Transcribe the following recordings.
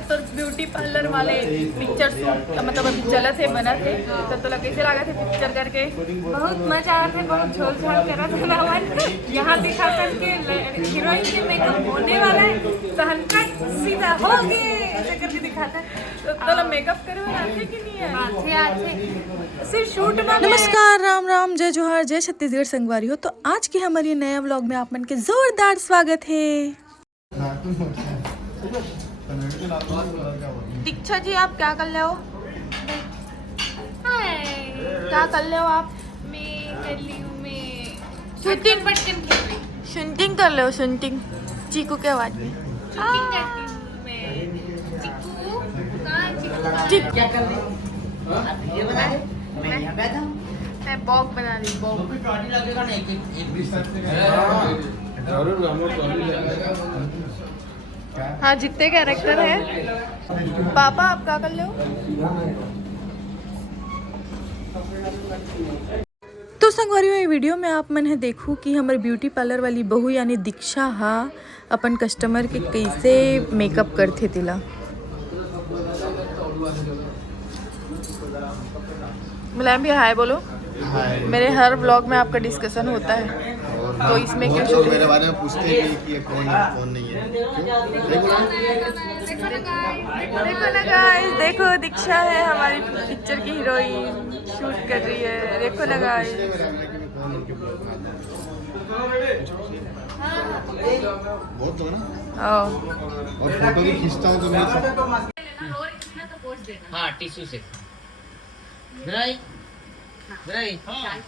तो beauty parlour वाले picture shoot मतलब अभी चला थे बना थे तो तोला कैसे लगा थे पिक्चर करके बहुत मजा आ रहा थे बहुत झोल झाल करा था ना मन यहाँ दिखा करके हीरोइन के मेकअप होने वाला है तो हल्का सीधा हो गए ऐसे करके दिखाता तो तोला मेकअप करे आते कि नहीं है आते सिर्फ शूट में। नमस्कार, राम राम, जय जोहार, जय छत्तीसगढ़ संगवारी हो। तो आज के हमारे नया व्लॉग में आप मन के जोरदार स्वागत है। दीक्षा जी, आप क्या कर रहे हो? क्या कर रहे हो आप? मैं कर ली हूँ मैं शूटिंग पटकन खेल रही शूटिंग कर रहे हो? शूटिंग चीकू के आवाज में शूटिंग करती हूँ मैं चिक्कू कहाँ चिक्कू क्या कर रही ये बता दे। मैं यहाँ बैठा हूँ। मैं बॉग बना रही बॉग तो फिर ट्रॉली लगेगा ना हाँ जितने कैरेक्टर है। पापा आप क्या कर रहे हो? तो संगवारी ये वीडियो में आप मन है देखू कि हमारे ब्यूटी पार्लर वाली बहू यानी दीक्षा हा अपन कस्टमर के कैसे मेकअप करथे तिला। मुलायम भी हाय बोलो। मेरे हर व्लॉग में आपका डिस्कशन होता है तो इसमें क्यों तो मेरे बारे में पूछते हैं कि ये कौन है कौन नहीं है। देखो ना गाइस, देखो दीक्षा है हमारी पिक्चर की हीरोइन, शूट कर रही है। देखो ना गाइस, बहुत लोग ना आओ और फोटो भी खींचता हूँ तो मैं हाँ टिश्यू से ड्राई ड्राई हाँ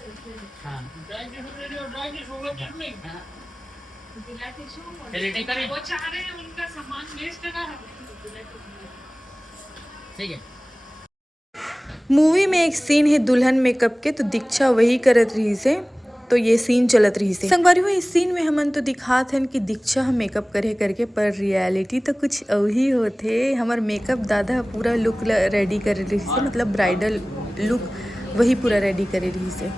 ठीक है। मूवी में एक सीन है दुल्हन मेकअप के, तो दीक्षा वही करत रही से। तो ये सीन चलत रही से संगवारी हुआ। इस सीन में हमन तो दिखात हन कि दीक्षा हम मेकअप करे करके, पर रियलिटी तो कुछ वही होते। हमार मेकअप दादा पूरा लुक रेडी करे रही से, मतलब ब्राइडल लुक वही पूरा रेडी करे रही से।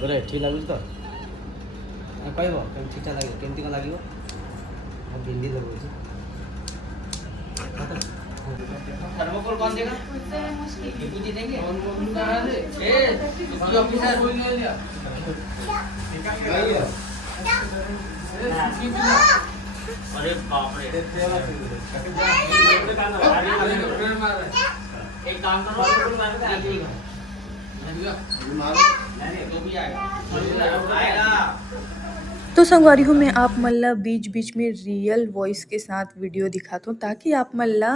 बोले ठीक लगुच तो कहब कम ठीक ठाक लगे केमती कौन लगे भिंडी लगुच थर्मोकोल कौन देगा जी देंगे अरे बाप रे एक काम करो तो संगवारी हूँ मैं आप मल्ला बीच बीच में रियल वॉइस के साथ वीडियो दिखाता हूँ ताकि आप मल्ला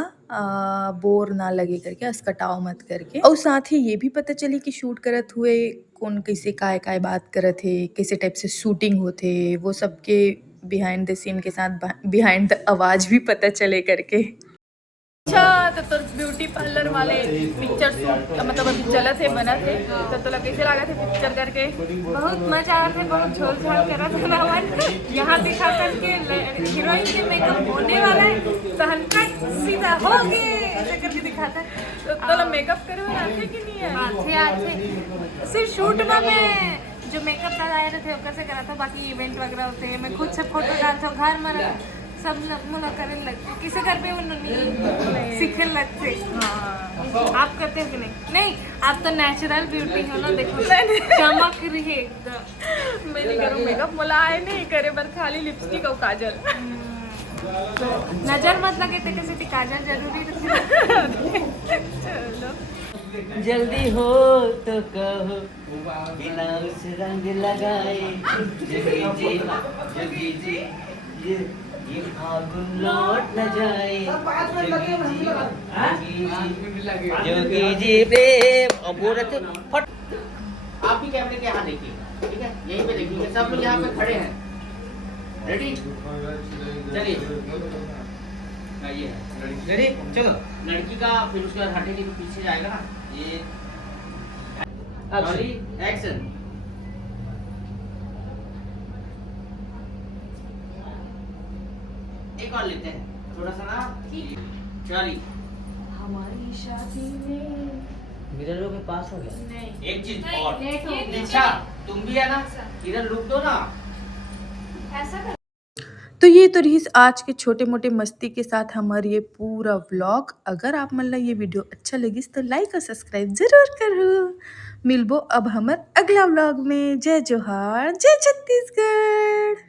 बोर ना लगे करके, अस्कटाव मत करके। और साथ ही ये भी पता चले कि शूट करत हुए कौन कैसे काय काय बात करत है, कैसे टाइप से शूटिंग होते, वो सबके बिहाइंड द सीन के साथ बिहाइंड द आवाज भी पता चले करके। अच्छा तो ब्यूटी पार्लर वाले पिक्चर शूट मतलब अभी चला थे बना थे तो तोला कैसे लगा थे पिक्चर करके बहुत मजा आ रहा थे बहुत झोल झाल करा था ना मन यहाँ दिखा करके हीरोइन के मेकअप होने वाला है तो हल्का सीधा हो गए ऐसे करके दिखाता तो तोला मेकअप करे आते कि नहीं है आते सिर्फ शूट में मैं जो मेकअप लगाए रहे थे वो कैसे करा था, बाकी इवेंट वगैरह होते हैं मैं खुद से फोटो डालता हूँ घर में सब मुला करने लगते किसी घर पे उन्होंने सीखने लगते। हाँ आप करते हो कि नहीं? नहीं आप तो नेचुरल ब्यूटी हो ना, देखो चमक रही है एकदम। मैं नहीं करूँ मेकअप, मुला आए नहीं करे बस खाली लिपस्टिक और काजल। नजर मत लगे थे किसी की काजल जरूरी चलो जल्दी हो तो कहो बिना उस रंग लगाए जोगी जी ये फागुन लौट न जाए जोगी जी प्रेम अबूरत फट। आप भी कैमरे के यहाँ देखिए, ठीक है? यहीं पे देखिए, सब लोग यहाँ पे खड़े हैं। रेडी? चलिए रेडी चलो। लड़की का फिर उसके बाद हटेगी तो पीछे जाएगा ना ये। एक्शन। एक और लेते हैं थोड़ा सा ना। चलिए। हमारी शादी में मिरर में पास हो गया। नहीं एक चीज नहीं, और लेट हो गया। निशा तुम भी है ना, इधर रुक दो ना। ऐसा कर। तो ये तो रही आज के छोटे मोटे मस्ती के साथ हमारी ये पूरा व्लॉग। अगर आप मन ला ये वीडियो अच्छा लगिस तो लाइक और सब्सक्राइब जरूर करो। मिलबो अब हमर अगला व्लॉग में। जय जोहार, जय छत्तीसगढ़।